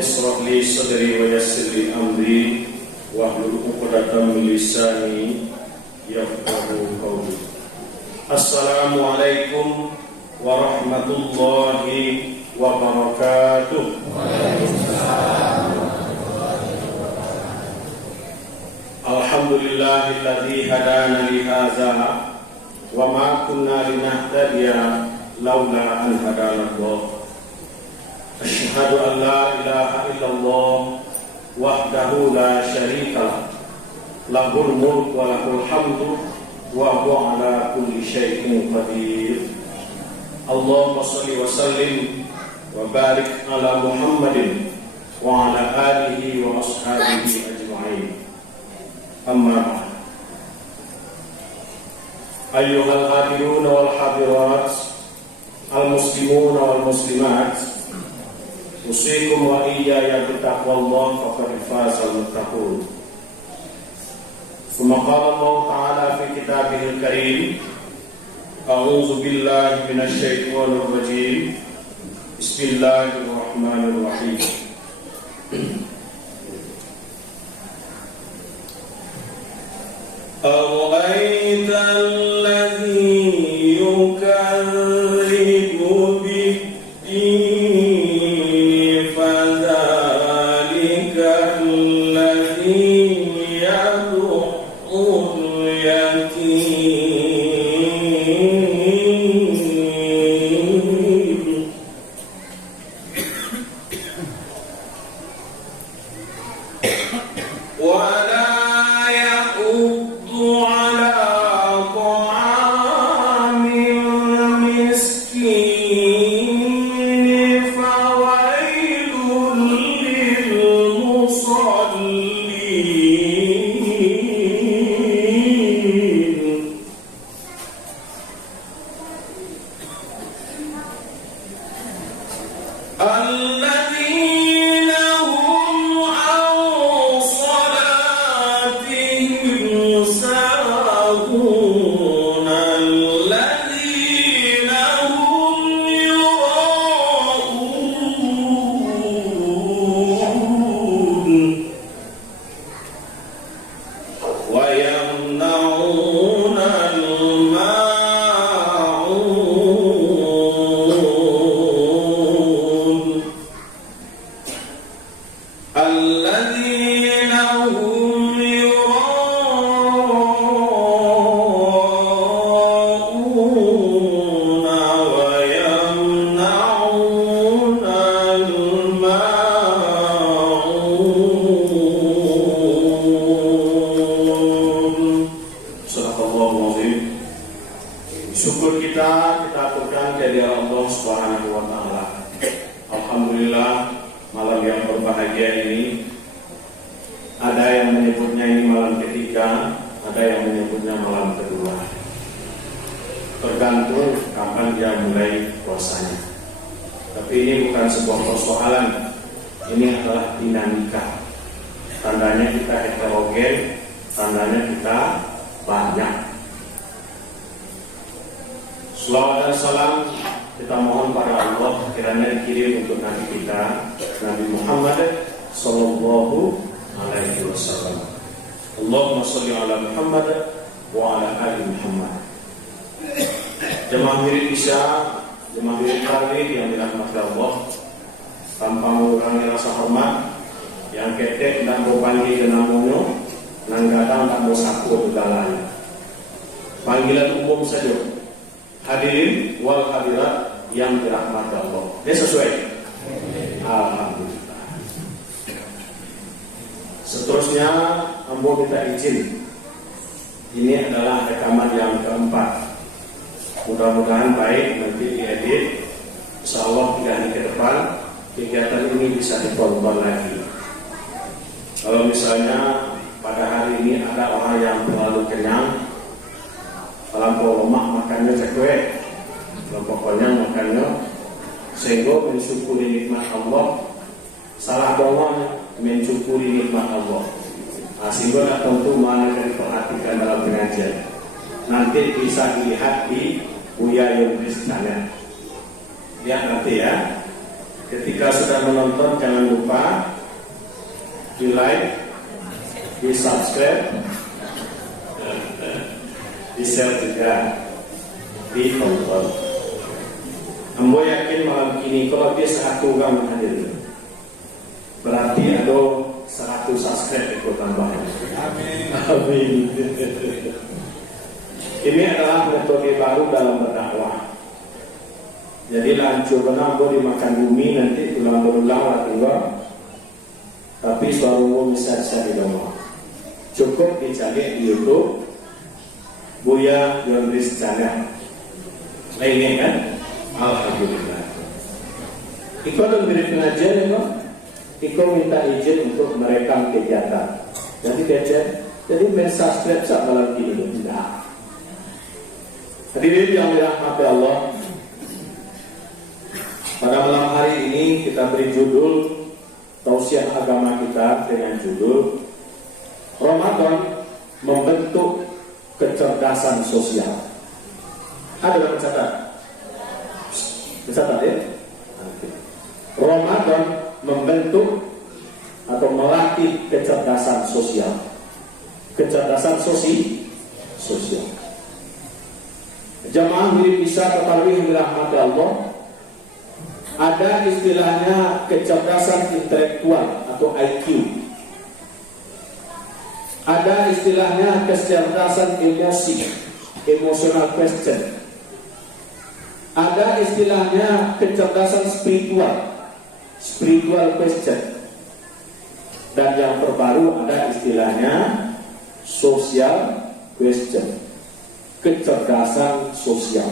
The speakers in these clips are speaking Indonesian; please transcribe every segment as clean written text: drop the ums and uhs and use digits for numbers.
Ishrah li sadri wa yassir li amri wahlul 'uqdatam min lisani yafqahu qawli. Assalamualaikum warahmatullahi wabarakatuh. Alhamdulillahilladzi hadana li hadza wa ma kunna linahtadiya laula an hadana Allah. Asyhadu an la ilaha illallah wahdahu la syarika lah, lahul mulk wa lahul hamdu wa huwa ala kulli syai'in qadir. Allahumma shalli wa sallim wa barik ala Muhammadin wa ala alihi wa ashabihi ajma'in. Amma ba'd. Ayyuhal hadirun wal hadirat, al muslimun wal muslimat, usikum wa iyaya bittaqwallah faqad fazal muttaqun. Tsumma qala Allah ta'ala fi kitabihil karim, a'udzu billahi minasy syaithanir rajim. Bismillahirrahmanirrahim. Ara'aita alladhi yukadzibu bid-din fadzalika alladhi yad'ul yatim wa syukur kita aturkan kehadirat Allah Subhanahu wa taala. Alhamdulillah, malam yang berbahagia ini ada yang menyebutnya ini malam ketiga, ada yang menyebutnya malam kedua. Tergantung kapan dia mulai puasanya. Tapi ini bukan sebuah persoalan. Ini adalah dinamika. Tandanya kita heterogen, tandanya kita banyak. Salawat dan salam kita mohon pada Allah kiranya dikirim untuk Nabi kita, Nabi Muhammad sallallahu alaihi wasallam. Allahumma shalli ala Muhammad wa ala ali Muhammad. Jemaah Wirid Isya, jemaah Wirid Tarawih yang dirahmati Allah, tanpa mengurangi rasa hormat, yang ketek dan berpanggil dengan namunyo, nanggadang dan bersaku begalanya. Panggilan umum saja. Hadirin wal hadirat yang dirahmati Allah. Dia sesuai. Alhamdulillah. Seterusnya, ambo minta izin. Ini adalah rekaman yang keempat. Mudah-mudahan baik, nanti diedit. Insyaallah 3 hari ke depan kegiatan ini bisa ditonton lagi. Kalau misalnya pada hari ini ada orang yang terlalu kenyang, kalau lemak makannya cekwe, kalau pokoknya makannya sehingga mensyukuri nikmat Allah, salah bawang mensyukuri nikmat Allah. Sehingga tentu mana yang diperhatikan dalam pengajian. Nanti bisa dilihat di Buya Yudhis channel. Lihat nanti ya. Ketika sudah menonton jangan lupa di like, di subscribe, di share juga, di tonton. Ambo yakin malam ini kalau dia 1 orang hadir, berarti ada 100 subscribe ikut tambahan. Amin. Ini adalah metode baru dalam berdakwah. Jadi lancur benambo dimakan bumi nanti tulang berulang tinggal, tapi suara bisa didengar. Cukup dicari di YouTube Buya Yondris Channel. Lainnya kan? Alhamdulillah. Iko dan beri pengajian ya, Iko minta izin untuk merekam kegiatan. Jadi mensubscribe sak malam ini tidak. Hadirin yang dirahmati Allah, pada malam hari ini kita beri judul tausiah agama kita dengan judul Ramadan membentuk kecerdasan sosial. Ada yang mencatat? Mencatat ya? Ramadan membentuk atau melatih kecerdasan sosial. Kecerdasan sosial. Jamaah mirip bisa ketahui yang dirahmati Allah, ada istilahnya kecerdasan intelektual atau IQ. Ada istilahnya kecerdasan emosi, emotional question. Ada istilahnya kecerdasan spiritual question. Dan yang terbaru ada istilahnya social question, kecerdasan sosial.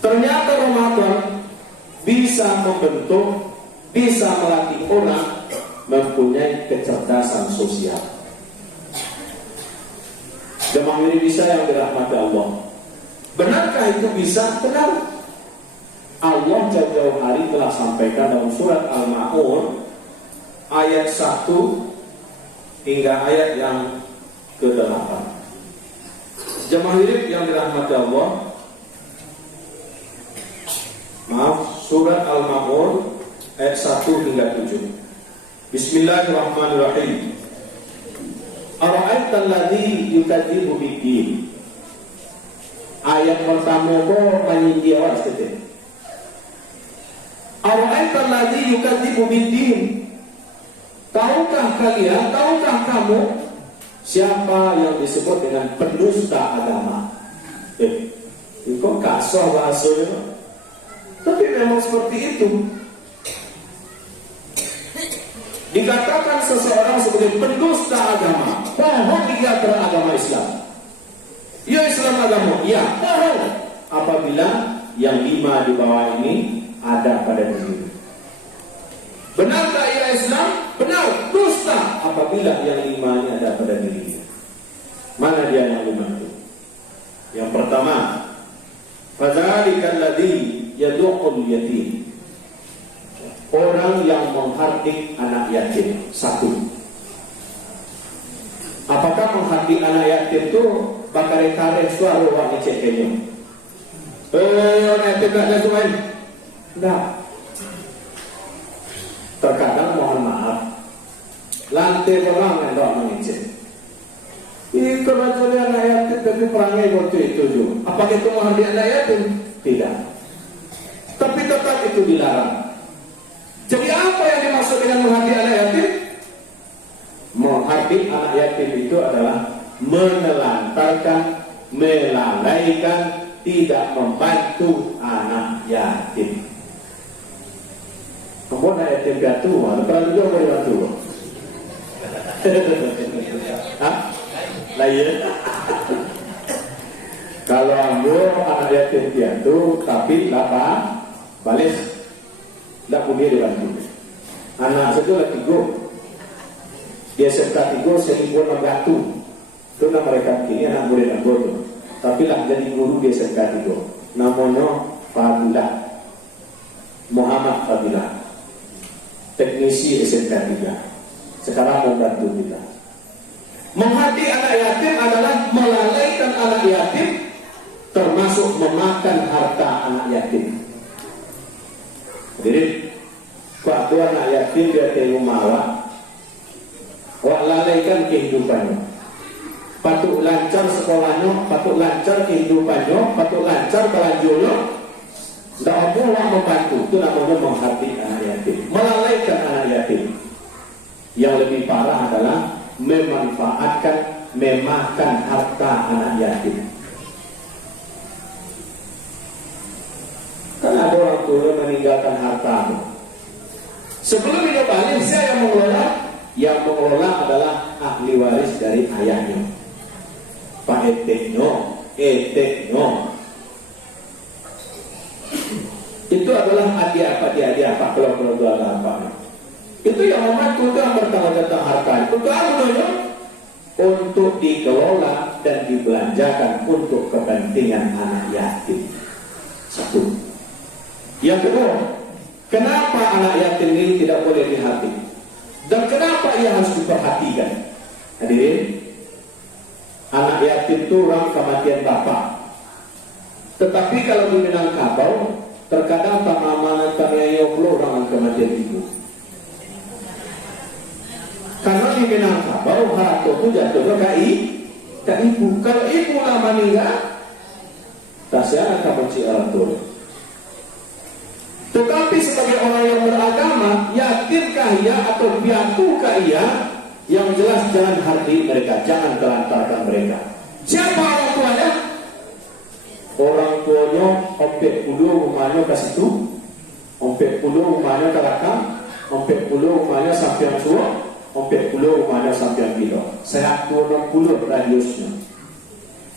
Ternyata Ramadan bisa membentuk, bisa melatih orang mempunyai kecerdasan sosial. Jemaah ini bisa yang dirahmati Allah. Benarkah itu bisa? Benar. Allah jauh-jauh hari telah sampaikan dalam surat Al-Ma'un ayat 1 hingga ayat yang ke-8. Jemaah ini yang dirahmati Allah, surat Al-Ma'un ayat 1 hingga 7. Bismillahirrahmanirrahim. Ara'aital ladzi yukadzibu bid-din. Ayat pertama kok menyindir orang seperti. Ara'aital ladzi yukadzibu bid-din. Tahukah kalian, tahukah kamu siapa yang disebut dengan pendusta agama? Kok kasar bahasanya? Tapi memang seperti itu. Dikatakan seseorang sebagai pendusta agama, bohong dia beragama Islam. Ya Islam agama, ya bohong apabila yang 5 di bawah ini ada pada diri. Benarkah ia Islam? Benar. Dusta apabila yang 5 ini ada pada dirinya. Mana dia yang 5 itu? Yang pertama, fadzalikal ladzi yad'ul yatim. Orang yang menghardik anak yatim. 1. Apakah menghardik anak yatim itu bakar-bakar suara orang ceknya? Anak yatim tak ada tuan? Tidak. Terkadang mohon maaf, lantai orang yang tak mengecek. Ini kerajaan anak yatim tapi perangai waktu itu juga. Apakah itu menghardik anak yatim? Tidak. Tapi tetap itu dilarang. Jadi apa yang dimaksud dengan menghardik anak yatim? Menghardik anak yatim itu adalah menelantarkan, melalaikan, tidak membantu anak yatim. Kamu anak yatim piatu, terlalu jauh dari bantu. Hah? Lain. Kalau ambil anak yatim piatu, tapi lapa balik. Tidak punya dibantu. Anak itu lagi go. Dia serta tigo seribu nagatu. Itu nama mereka kini anak boleh nagoto. Tapi lah jadi guru dia serta tigo. Namanya Fadilah, Muhammad Fadilah, teknisi SMK 3. Sekarang membantu kita. Menghardik anak yatim adalah melalaikan anak yatim, termasuk memakan harta anak yatim. Jadi, Pak Tuan anak yatim dia tengok mawak, wak lalaikan kehidupannya. Patut lancar sekolahnya, patut lancar kehidupannya, patut lancar kelanjurnya. Tidak mau membantu, itu namanya menghardik anak yatim, melalaikan anak yatim. Yang lebih parah adalah memanfaatkan, memakan harta anak yatim. Kan ada orang tua meninggalkan harta. Sebelum dia balik, saya yang mengelola. Yang mengelola adalah ahli waris dari ayahnya. Pak eteknya. Itu adalah adik apa kalau itu ada apa. Itu yang membantu yang bertanggung jawab harta. Itu gunanya untuk dikelola dan dibelanjakan untuk kepentingan anak yatim. Satu. Yang kedua, kenapa anak yatim ini tidak boleh dihati? Dan kenapa ia harus diperhatikan? Hadirin, anak yatim itu orang kematian bapak. Tetapi kalau di Minangkabau, terkadang pengamanan tanyayoklo orang kematian ibu. Karena di Minangkabau, harap itu jatuhnya ke ibu. Kalau ibu lama meninggal, tak siapa akan benci orang tua. Tetapi sebagai orang yang beragama, yatimkah ia atau piatukah ia, yang jelas jangan hardik mereka, jangan telantarkan mereka. Siapa orang tuanya? Orang tuanya ompek puluh rumahnya ke situ, ompek puluh rumahnya ke rakam, ompek puluh rumahnya sampai yang suruh, ompek puluh rumahnya sampai yang kilo. 160 radiusnya.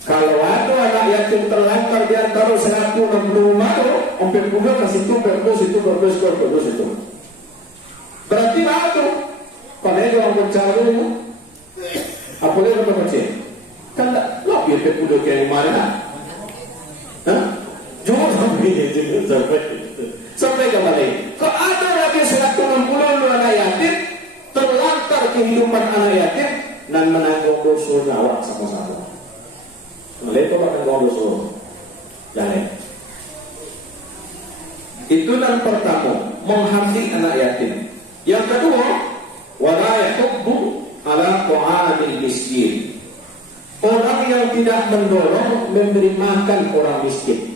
Kalau ada anak yatim terlantar di antara 160 rumah itu, ompek puluh ke situ, berdos itu. Berarti apa? Pada itu orang mencari itu, apa lagi orang kecil? Kan tak, lah biar ompek puluh ke mana? Jangan sampai kembali. Kalau ada lagi 160 anak yatim terlantar kehidupan anak yatim dan menanggung dosa nyawa sama-sama. Itu akan dosa. Jangan. Itu yang pertama, menghardik anak yatim. Yang kedua, wala yahubbu ala ta'amil miskin. Orang yang tidak mendorong memberi makan orang miskin.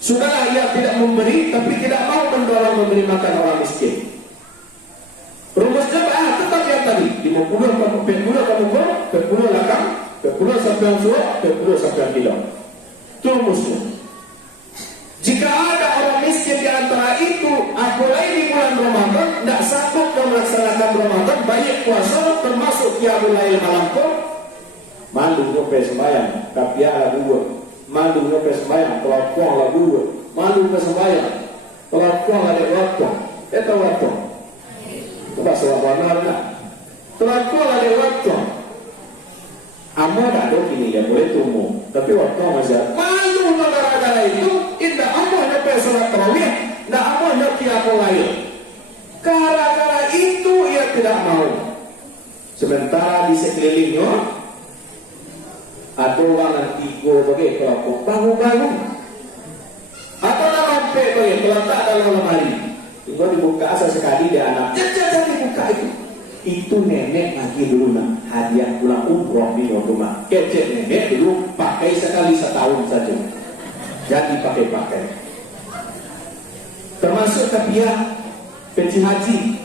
Sudahlah ia tidak memberi, tapi tidak mau mendorong memberi makan orang miskin. Rumusnya tetap yang tadi 50 lakang, 40 sampai yang suruh, 40 sampai yang kilo. Itu rumusnya. Jika ada orang miskin di antara itu, apalagi di bulan Ramadan, tidak sanggup melaksanakan Ramadan, baik puasa termasuk qiyamul lail malam pun, mandu nyope sembahyang, kapiala dua, mandu nyope sembahyang, telapong lah dua, mandu nyope sembahyang, telapong lah dewata, waktu, coba salah benar tak? Telapong lah dewata, amal tak ada ini yang boleh tumbuh, tapi waktu masih mandu negara-negara itu, indah amal nyope sholat tarawih, indah amal nyope qiyamul lail. Gara-gara itu ia tidak mau. Sementara di sekelilingnya ada orang yang tiga bagi kelompok bangun-bangun, atau nak rompek bagi terletak dalam lemari. Itu dibuka asal sekali dia anak. Jangan dibuka itu. Itu nenek lagi dulu nak hadiah pulang umroh di rumah. Kecek nenek dulu pakai sekali setahun saja. Jadi pakai. Termasuk hadiah peci haji,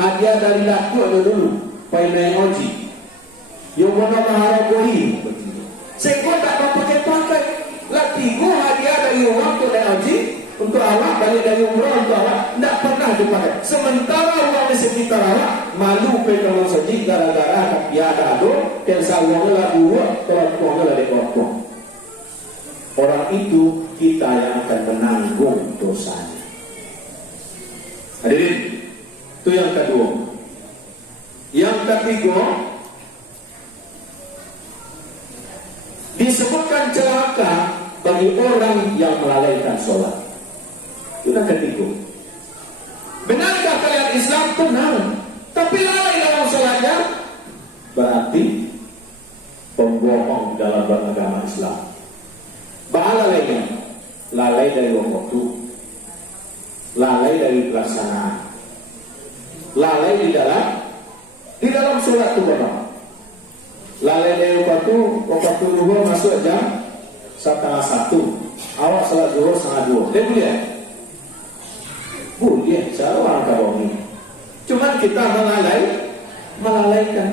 hadiah dari datuk ada dulu, pakai haji. Yang mana mahara koi. Sehingga tak mau pakai. Latigo hadiah dari uang untuk haji, untuk awak balik dari umrah untuk awak, tidak pernah dipakai. Sementara uang di sekitar awak malu pegang saji gara-gara dia ada ado, dan sawangnya lah dua, kelompoknya lah kelompok. Orang itu kita yang akan menanggung dosanya. Hadirin, itu yang kedua. Yang ketiga, disebutkan celaka bagi orang yang melalaikan sholat. Itu yang ketiga. Benarkah kalian Islam? Benar. Tapi lalai dalam sholatnya, berarti pembohong dalam beragama Islam. Lalai dari waktu, lalai dari pelaksanaan, lalai di dalam sholat itu Bapak. Lalai dari waktu zuhur masuk jam 12:30, awak sholat zuhur 1:30. Dia boleh? Boleh, cara orang kawangi. Cuman kita melalaikan.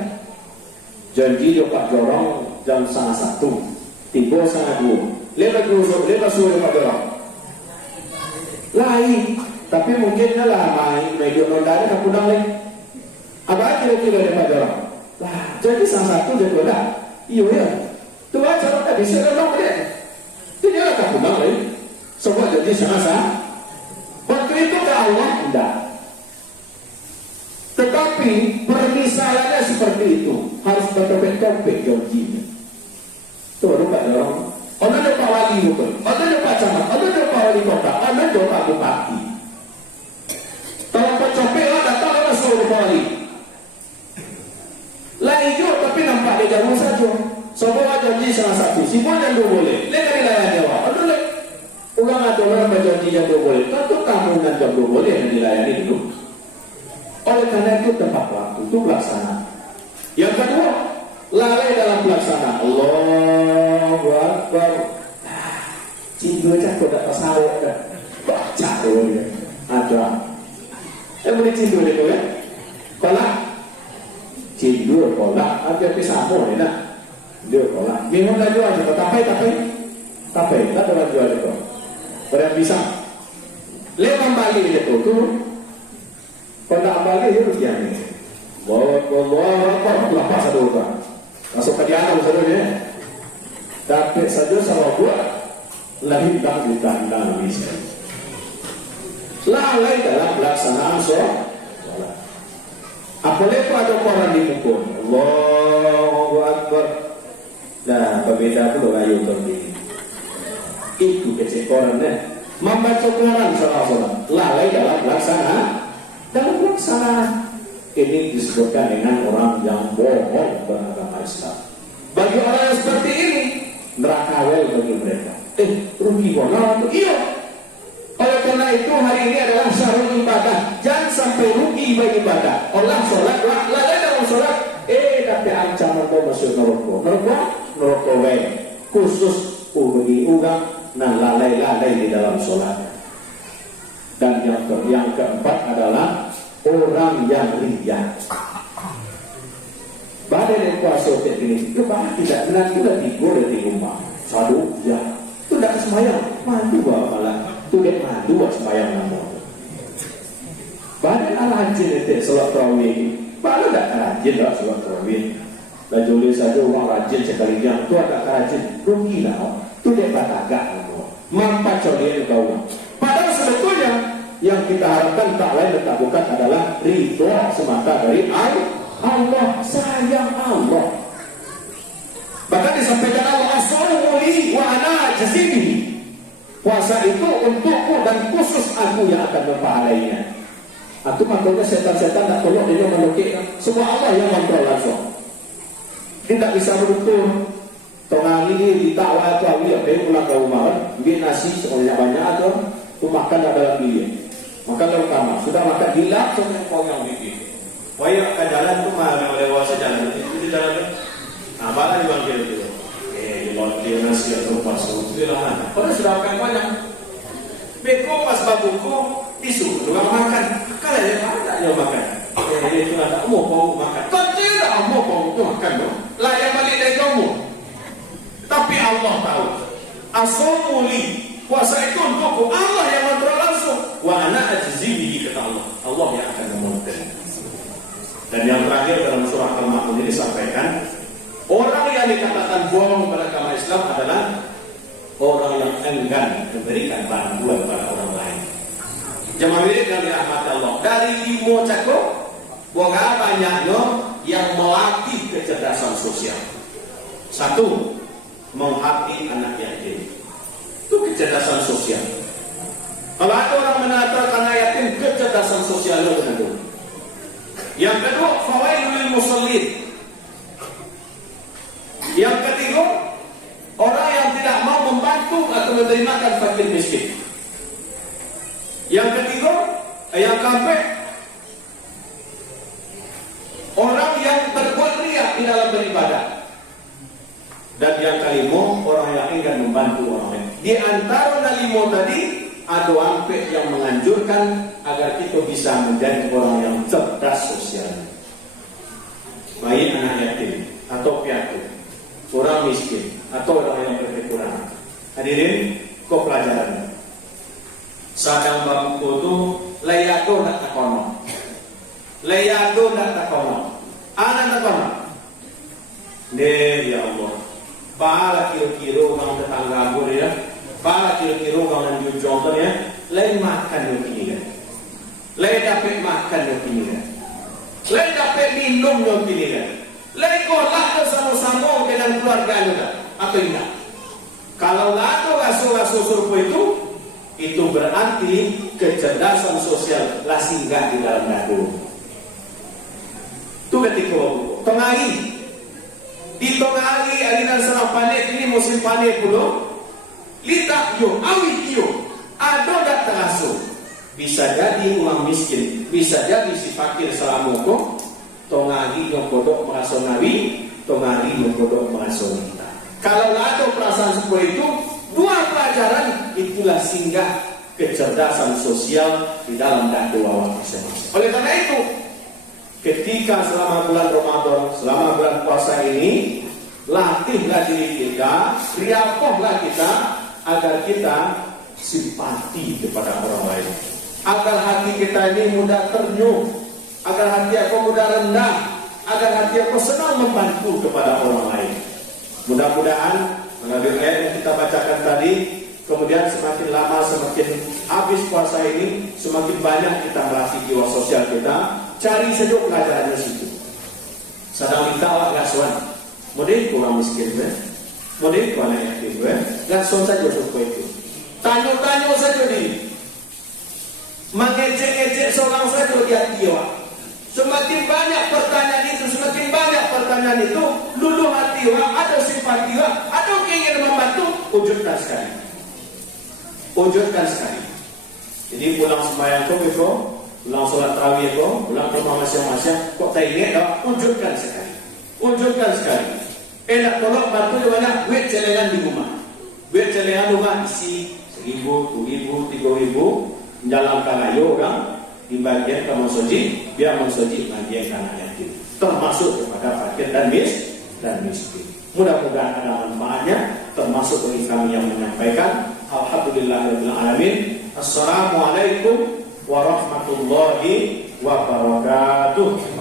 Janji Pak Jorong jam 1:30, tiba 1:30. Lepas suruh Pak Jorong. Lain, tapi mungkin lah main media nondari aku nolak. Apa kira-kira Pak Jorong? Lah, jadi 1:30 dia boleh. Iya ya. Tu aja tak bisa nolak dia. Dia lah tak nolak. Sebab jadi sama-sama. Waktu itu ke Allah tidak. Tetapi permisalannya seperti itu, harus bertopik-topik janjinya. Tuh lupa orang. Ada lupa wali bukan? Ada lupa camat, ada lupa wali kota, ada lupa bupati. Kalau pecopek datang ada suruh lupa wali. Lah hijau tapi nampak dia jauh saja. Semua janji salah satu, semua yang dua boleh. Lihat dari layar Jawa, ada lek. Ulang ada orang berjanji yang dua boleh. Tentu kamu dan jam dua boleh yang dilayani dulu. Oleh karena itu tempat waktu itu pelaksanaan. Yang kedua, lalai dalam pelaksanaan. Allahu Akbar. Cinta cakap tak pasal dah. Baca ya. Ada. Boleh cinta dia tu ya. Kolak. Cinta kolak. Ada pisamo ni nak. Dia kolak. Memang dah jual juga. Tapi. Tak ada jual juga. Pada pisang. Lepas balik dia tu. Kalau tak balik dia harus diam ni. Bawa lepas satu orang. Masuk ke diana saudara. Dapat saja sama buat lahir tak hilang bisa. Lalai dalam pelaksanaan sholat. Apalagi ada orang dipukul. Allahu Akbar. Nah, berbeda pun layu tadi. Itu kecil Qurannya. Membaca Quran sholat. Lalai dalam pelaksanaan. Dalam pelaksanaan ini disebutkan dengan orang yang bohong beragama Islam. Bagi orang yang seperti ini, neraka wel bagi mereka. Rugi bohong itu iya. Oleh karena itu hari ini adalah syahrul ibadah. Jangan sampai rugi bagi ibadah. Allah sholat, lalai dalam sholat. Tapi ancaman kau masuk neraka wel. Khusus bagi ugang dan lalai di dalam sholat. Dan yang keempat adalah orang yang riya. Badan yang kuasa seperti ini, itu bahkan tidak benar juga tidur di rumah. Sadu, ya, itu tidak semayang. Mandu malah, itu dia mandu semayang nama. Badan rajin itu sholat tarawih. Badan tidak rajin lah sholat tarawih. Dan juli saja orang rajin sekali jam, itu agak rajin. Rugi lah, itu dia batagak. Mampat colian kau. Padahal sebetulnya yang kita harapkan tak lain dan tak bukan adalah ridho semata dari Allah, sayang Allah. Bahkan disampaikan Allah, as-sawli wa ana jazibi. Puasa itu untukku dan khusus aku yang akan mempahalainya. Itu makanya setan-setan tak tolong dia menukik. Semua Allah yang kontrol langsung. Dia tak bisa menutup. Tongang ini ditakwa itu awal dia pulang ke rumah kan, dia nasi semuanya banyak atau tu makan tak dalam bilik. Makan dalam kamar, sudah makan hilap semua kau yang bikin. Waya ke jalan tu mah lewat jalan itu jalan. Nah, malah dipanggil itu. Dia nasi atau pasal itu lah. Kalau sudah makan banyak, beko pas babuku tisu, tukang makan. Kalau dia tak makan. Itu ada mau makan. Kau tidak mau makan dong. Lah yang balik dari kamu. Tapi Allah tahu. As-sawli, puasa itu untukku. Allah yang kontrol langsung. Wa ana ajzihi kata Allah. Allah yang akan memutuskan. Dan yang terakhir dalam surah Al-Ma'un ini disampaikan, orang yang dikatakan bohong pada agama Islam adalah orang yang enggan memberikan bantuan pada orang lain. Jemaah wirid yang dirahmati Allah. Dari limo cakap, wongga banyaknya yang melatih kecerdasan sosial. Satu, menghati anak yatim. Itu kecerdasan sosial. Kalau ada orang mengatakan anak yatim, kecerdasan sosialnya benar. Yang kedua, fawailul lil musallin. Yang ketiga, orang yang tidak mau membantu atau menerimakan fakir miskin. Yang ketiga, membantu orang lain. Di antara nalimo tadi ada ampek yang menganjurkan agar kita bisa menjadi orang yang cerdas sosial. Baik anak yatim atau piatu, orang miskin atau orang yang berkekurangan. Hadirin, kau pelajaran. Sadang babuku tu layado nak takono. Layado nak takono. Anak takono. Ya Allah. Bala kira-kira orang tetangga aku ya. Bala kira-kira orang yang jujur ya. Lain makan yang kini. Lain dapat makan yang kini. Lain dapat minum yang kini. Lain kolak bersama-sama dengan keluarga anda. Atau tidak? Kalau lato rasu-rasu surpo itu berarti kecerdasan sosial lah singgah di dalam dadu. Itu ketika tengahi. Di tengahi aliran serang panik ini musim panik pula. Litak yo, awit yo. Ada dak terasu. Bisa jadi orang miskin, bisa jadi si fakir salamoko. Tengahi yang kodok merasa nabi, tengahi yang kodok merasa kita. Kalau ada perasaan seperti itu, dua pelajaran itulah singgah kecerdasan sosial di dalam dadu awak masing-masing. Oleh karena itu, ketika selama bulan Ramadan, selama bulan puasa ini, latihlah diri kita, riakohlah kita, agar kita simpati kepada orang lain. Agar hati kita ini mudah ternyuh, agar hati aku mudah rendah, agar hati aku senang membantu kepada orang lain. Mudah-mudahan melalui ayat yang kita bacakan tadi, kemudian semakin lama semakin habis puasa ini, semakin banyak kita melatih jiwa sosial kita. Cari saja pelajarannya situ. Sedang minta awak gasuan, model kurang miskin, model kurang yatim, gasuan saja supaya itu. Tanya-tanya saja diri, mengejek-ejek seorang saja di hati awak. Semakin banyak pertanyaan itu, luluh hati orang, ada simpati orang, ada keinginan membantu, wujudkan sekali. Jadi pulang sembahyang kau, pulang sholat tarawih kau, pulang ke rumah masing-masing, kok tak ingat dah, wujudkan sekali. Nak tolong bantu dia banyak, duit celengan di rumah. Duit celengan rumah isi 1.000, 2.000, 3.000, menjalankan ayo orang. Dibagian ke Monsoji, biar Monsoji bagian anak yatim, termasuk kepada fakir dan miskin. Mudah-mudahan ada manfaatnya, termasuk bagi kami yang menyampaikan. Alhamdulillahirabbil alamin. Assalamualaikum warahmatullahi wabarakatuh.